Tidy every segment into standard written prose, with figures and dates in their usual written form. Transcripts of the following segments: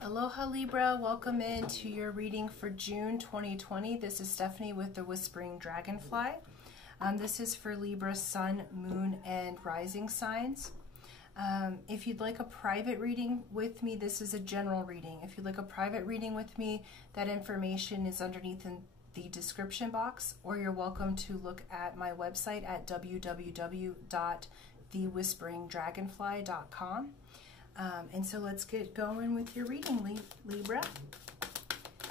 Aloha Libra, welcome into your reading for June 2020. This is Stephanie with the Whispering Dragonfly. This is for Libra, Sun, Moon, and Rising signs. If you'd like a private reading with me, this is a general reading. If you'd like a private reading with me, that information is underneath in the description box, or you're welcome to look at my website at www.thewhisperingdragonfly.com. And so let's get going with your reading, Libra.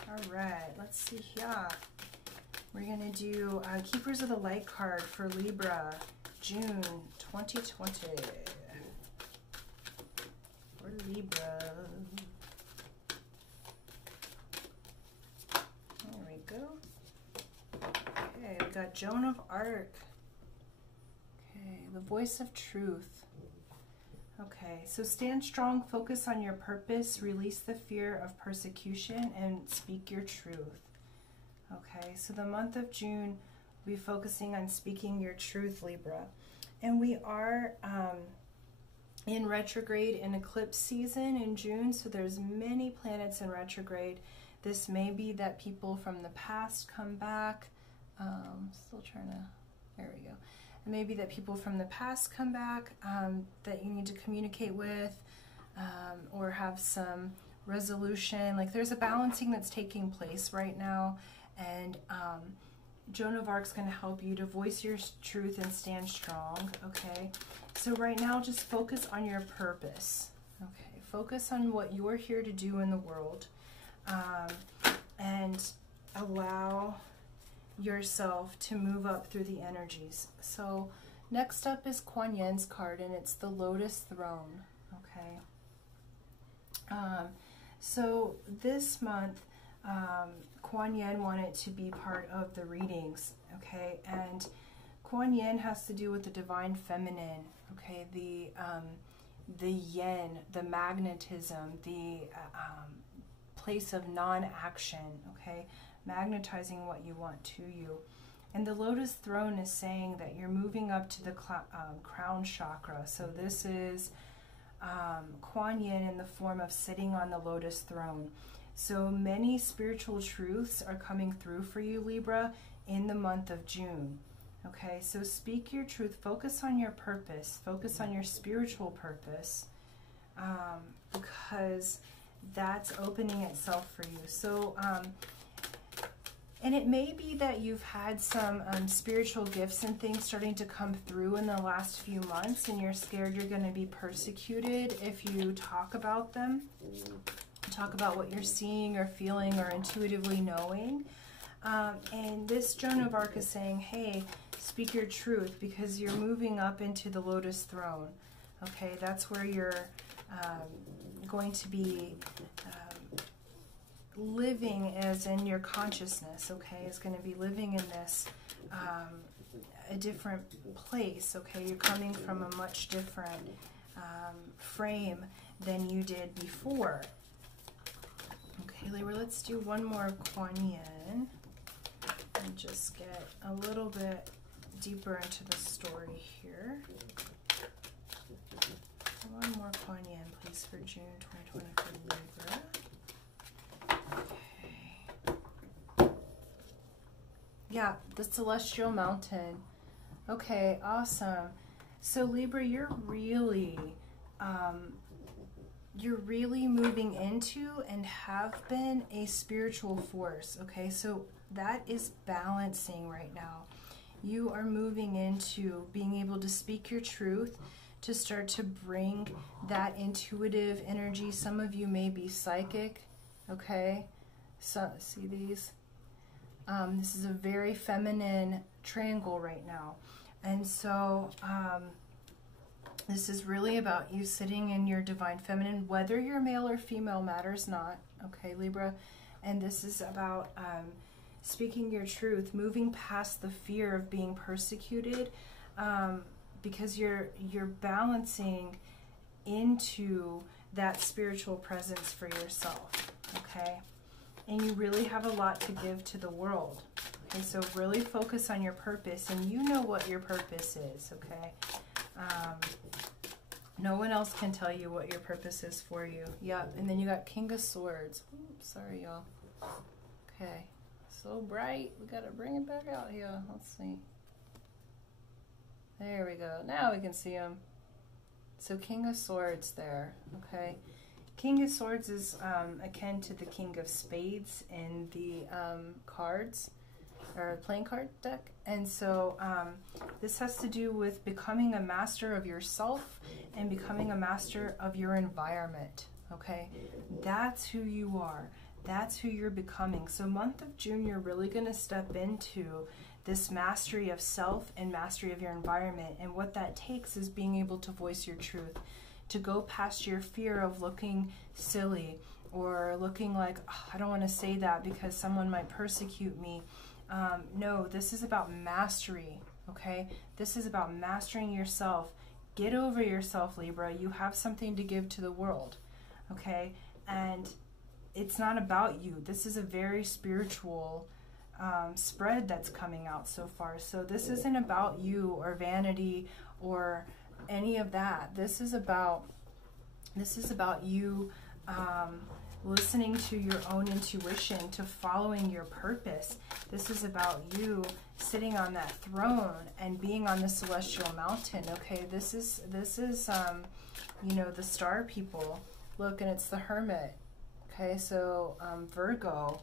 All right, let's see here. We're going to do Keepers of the Light card for Libra, June 2020. For Libra. There we go. Okay, we got Joan of Arc. Okay, the voice of truth. Okay, so stand strong, focus on your purpose, release the fear of persecution, and speak your truth. Okay, so the month of June, we'll be focusing on speaking your truth, Libra. And we are in retrograde and eclipse season in June, so there's many planets in retrograde. This may be that people from the past come back. Still trying to, there we go. Maybe that people from the past come back that you need to communicate with or have some resolution. Like there's a balancing that's taking place right now, and Joan of Arc's going to help you to voice your truth and stand strong. Okay, so right now just focus on your purpose. Okay, focus on what you're here to do in the world, and allow yourself to move up through the energies. So next up is Kuan Yin's card, and it's the Lotus Throne. Okay, so this month Kuan Yin wanted to be part of the readings. Okay, and Kuan Yin has to do with the divine feminine. Okay, the yin, the magnetism, the place of non-action. Okay, magnetizing what you want to you. And the Lotus Throne is saying that you're moving up to the crown chakra. So this is Kuan Yin in the form of sitting on the Lotus Throne. So many spiritual truths are coming through for you, Libra, in the month of June. Okay, so speak your truth, focus on your purpose, focus on your spiritual purpose, because that's opening itself for you. So and it may be that you've had some spiritual gifts and things starting to come through in the last few months, and you're scared you're going to be persecuted if you talk about them, talk about what you're seeing or feeling or intuitively knowing. And this Joan of Arc is saying, hey, speak your truth, because you're moving up into the Lotus Throne. Okay, that's where you're going to be living as in your consciousness. Okay, is going to be living in this a different place. Okay, you're coming from a much different frame than you did before. Okay, Libra, let's do one more Kuan Yin and just get a little bit deeper into the story here. One more Kuan Yin, please, for June 2020 for Libra. Yeah, the Celestial Mountain. Okay, awesome. So Libra, you're really moving into and have been a spiritual force. Okay, so that is balancing right now. You are moving into being able to speak your truth, to start to bring that intuitive energy. Some of you may be psychic. Okay, so see these? This is a very feminine triangle right now. And so this is really about you sitting in your divine feminine, whether you're male or female matters not. Okay, Libra. And this is about speaking your truth, moving past the fear of being persecuted, because you're balancing into that spiritual presence for yourself. Okay, and you really have a lot to give to the world. Okay, so really focus on your purpose, and you know what your purpose is. Okay, No one else can tell you what your purpose is for you. Yep. And then you got King of Swords. Oops, sorry, y'all. Okay. So bright. We got to bring it back out here. Let's see. There we go. Now we can see him. So King of Swords there. Okay. King of Swords is akin to the King of Spades in the cards, or playing card deck. And so this has to do with becoming a master of yourself and becoming a master of your environment. Okay, that's who you are. That's who you're becoming. So month of June, you're really going to step into this mastery of self and mastery of your environment. And what that takes is being able to voice your truth, to go past your fear of looking silly or looking like, oh, I don't want to say that because someone might persecute me. No, this is about mastery, okay? This is about mastering yourself. Get over yourself, Libra. You have something to give to the world, okay? And it's not about you. This is a very spiritual spread that's coming out so far. So this isn't about you or vanity or any of that. This is about you listening to your own intuition, to following your purpose. This is about you sitting on that throne and being on the celestial mountain. Okay, this is you know, the star people. Look, and it's the Hermit. Okay, so Virgo.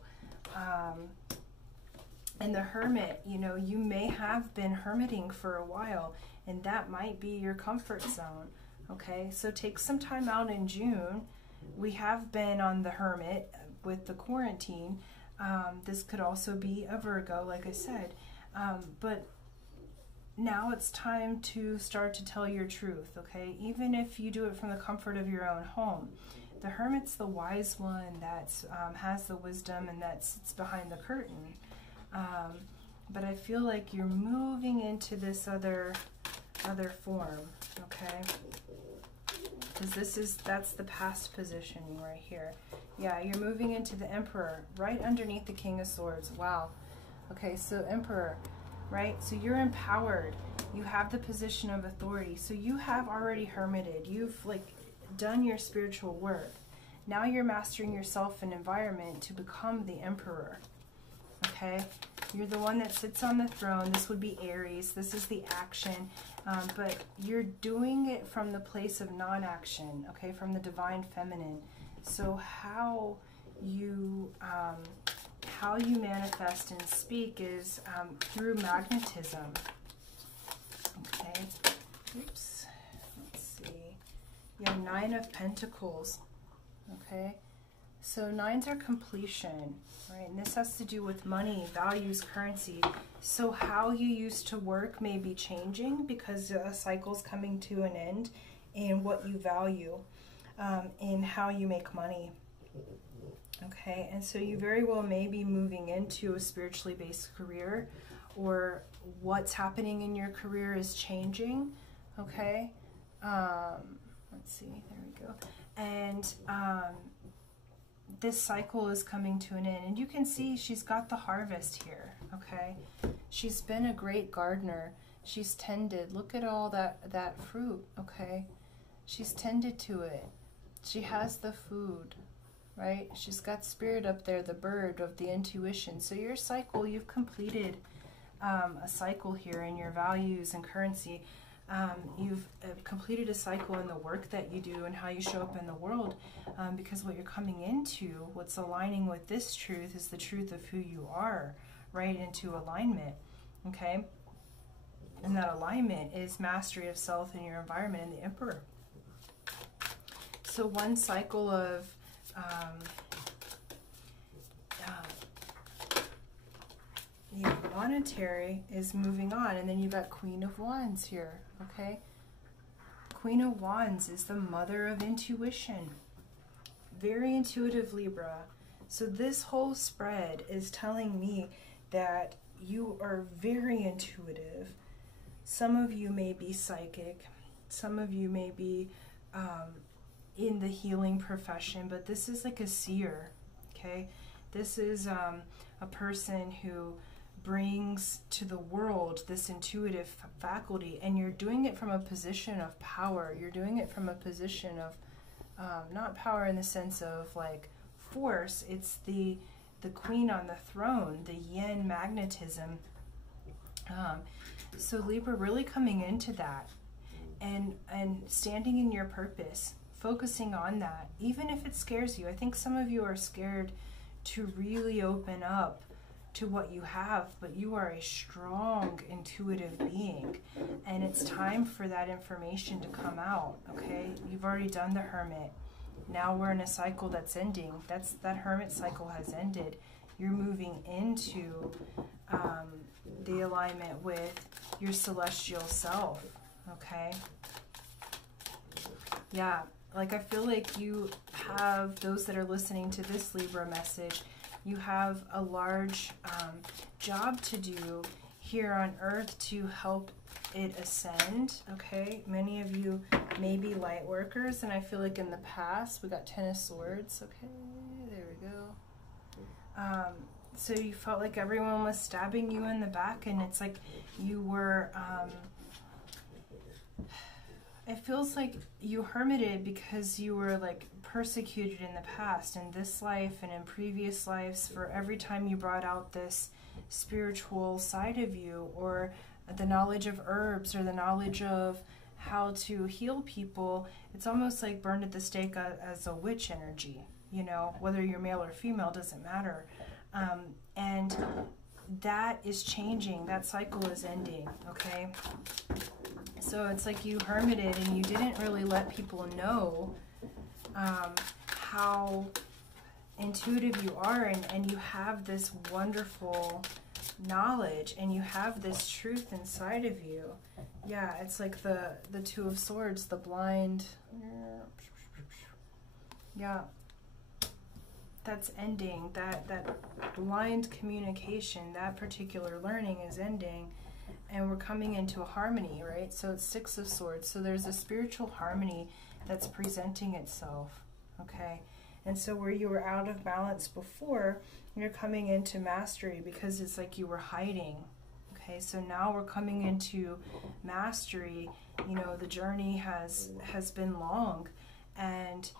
And the Hermit, you know, you may have been hermiting for a while, and that might be your comfort zone. Okay, so take some time out in June. We have been on the Hermit with the quarantine. This could also be a Virgo, like I said. But now it's time to start to tell your truth, okay? Even if you do it from the comfort of your own home. The Hermit's the wise one that has the wisdom and that sits behind the curtain. But I feel like you're moving into this other form, okay? Because that's the past positioning right here. Yeah, you're moving into the Emperor, right underneath the King of Swords. Wow. Okay, so Emperor, right? So you're empowered. You have the position of authority. So you have already hermited. You've like done your spiritual work. Now you're mastering yourself and environment to become the Emperor. Okay, you're the one that sits on the throne. This would be Aries. This is the action, but you're doing it from the place of non-action, okay, from the divine feminine. So how you manifest and speak is through magnetism. Okay, oops, let's see. You have 9 of Pentacles, okay? So 9s are completion, right? And this has to do with money, values, currency. So how you used to work may be changing because a cycle's coming to an end in what you value, in how you make money. Okay, and so you very well may be moving into a spiritually based career, or what's happening in your career is changing. Okay, let's see, there we go. And this cycle is coming to an end, and you can see she's got the harvest here. Okay, she's been a great gardener. She's tended, look at all that fruit. Okay, she's tended to it. She has the food, right? She's got spirit up there, the bird of the intuition. So your cycle, you've completed a cycle here in your values and currency. You've completed a cycle in the work that you do and how you show up in the world, because what you're coming into, what's aligning with this truth, is the truth of who you are, right into alignment. Okay, and that alignment is mastery of self and your environment and the Emperor. So one cycle of monetary is moving on, and then you've got Queen of Wands here. Okay, Queen of Wands is the mother of intuition. Very intuitive, Libra. So this whole spread is telling me that you are very intuitive. Some of you may be psychic. Some of you may be in the healing profession, but this is like a seer. Okay, this is a person who brings to the world this intuitive faculty, and you're doing it from a position of power. You're doing it from a position of not power in the sense of like force. It's the queen on the throne, the yin magnetism. So Libra, really coming into that and standing in your purpose, focusing on that, even if it scares you. I think some of you are scared to really open up to what you have, but you are a strong intuitive being, and it's time for that information to come out. Okay, you've already done the Hermit. Now we're in a cycle that's ending. That Hermit cycle has ended. You're moving into the alignment with your celestial self. Okay, yeah, like I feel like you have, those that are listening to this Libra message, you have a large job to do here on Earth to help it ascend. Okay, many of you may be light workers, and I feel like in the past we got 10 of Swords. Okay, there we go. So you felt like everyone was stabbing you in the back, and it's like you were it feels like you hermited because you were like persecuted in the past, in this life and in previous lives, for every time you brought out this spiritual side of you, or the knowledge of herbs, or the knowledge of how to heal people. It's almost like burned at the stake as a witch energy, you know, whether you're male or female, doesn't matter. And that is changing. That cycle is ending. Okay, so it's like you hermited and you didn't really let people know how intuitive you are, and you have this wonderful knowledge, and you have this truth inside of you. Yeah, it's like the Two of Swords, the blind. Yeah, that's ending. That blind communication, that particular learning is ending, and we're coming into a harmony, right? So it's Six of Swords. So there's a spiritual harmony that's presenting itself. Okay, and so where you were out of balance before, you're coming into mastery, because it's like you were hiding. Okay, so now we're coming into mastery. You know, the journey has been long, and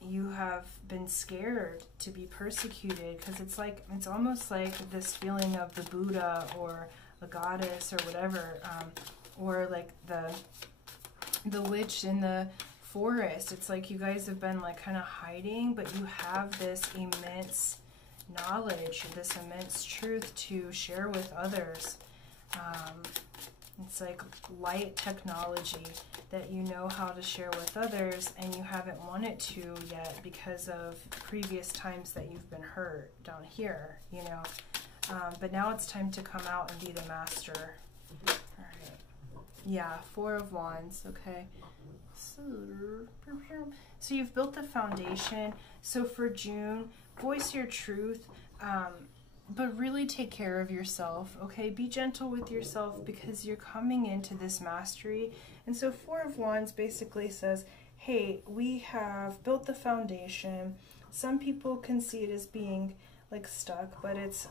you have been scared to be persecuted, because it's almost like this feeling of the Buddha or a goddess or whatever, or like the witch in the forest. It's like you guys have been like kind of hiding, but you have this immense knowledge, this immense truth to share with others. It's like light technology that you know how to share with others, and you haven't wanted to yet because of previous times that you've been hurt down here, you know. But now it's time to come out and be the master. All right. Yeah, Four of Wands. Okay. So you've built the foundation. So for June, voice your truth, but really take care of yourself. Okay, be gentle with yourself, because you're coming into this mastery. And so Four of Wands basically says, hey, we have built the foundation. Some people can see it as being like stuck, but it's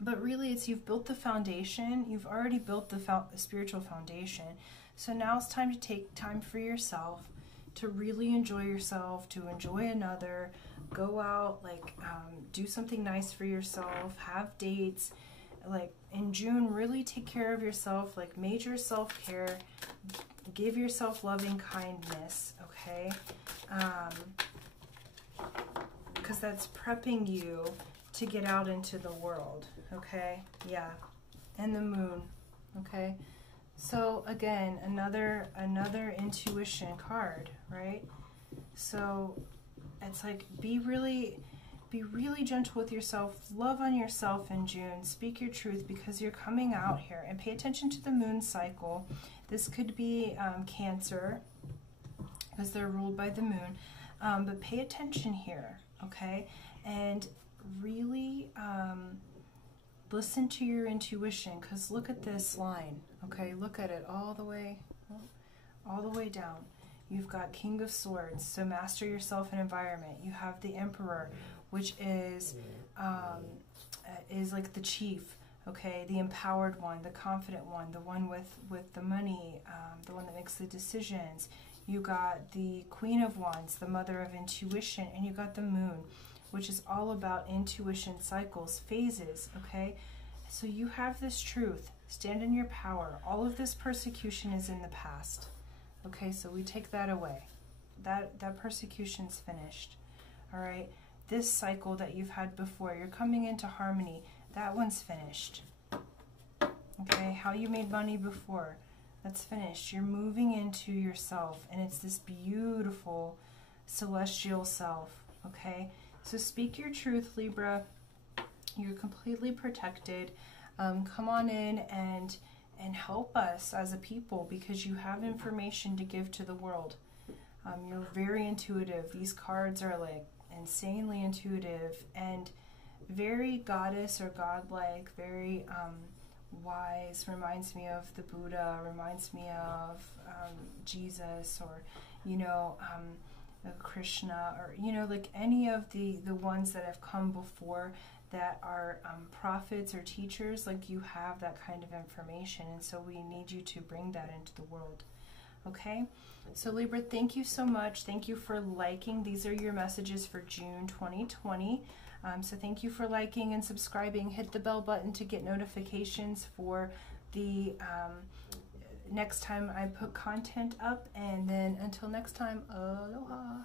but really it's, you've built the foundation. You've already built the spiritual foundation. So now it's time to take time for yourself, to really enjoy yourself, to enjoy another. Go out, like do something nice for yourself, have dates. Like in June, really take care of yourself, like major self-care. Give yourself loving kindness, okay? Because that's prepping you to get out into the world, okay? Yeah, and the Moon, okay? So again, another intuition card, right? So it's like be really gentle with yourself, love on yourself in June, speak your truth, because you're coming out here, and pay attention to the moon cycle. This could be Cancer, because they're ruled by the moon, but pay attention here, okay? And really listen to your intuition, because look at this line, okay? Look at it all the way down. You've got King of Swords, so master yourself and environment. You have the Emperor, which is is like the chief, okay, the empowered one, the confident one, the one with the money, the one that makes the decisions. You got the Queen of Wands, the mother of intuition, and you got the Moon, which is all about intuition, cycles, phases, okay? So you have this truth. Stand in your power. All of this persecution is in the past, okay? So we take that away. That persecution's finished, all right? This cycle that you've had before, you're coming into harmony. That one's finished, okay? How you made money before, that's finished. You're moving into yourself, and it's this beautiful celestial self, okay? So speak your truth, Libra. You're completely protected. Come on in and help us as a people, because you have information to give to the world. You're very intuitive. These cards are like insanely intuitive and very goddess or godlike, very wise. Reminds me of the Buddha, reminds me of Jesus, or, you know, Krishna, or, you know, like any of the ones that have come before that are prophets or teachers. Like, you have that kind of information, and so we need you to bring that into the world. Okay, so Libra, thank you so much. Thank you for liking. These are your messages for June 2020. So thank you for liking and subscribing. Hit the bell button to get notifications for the next time I put content up. And then until next time, aloha.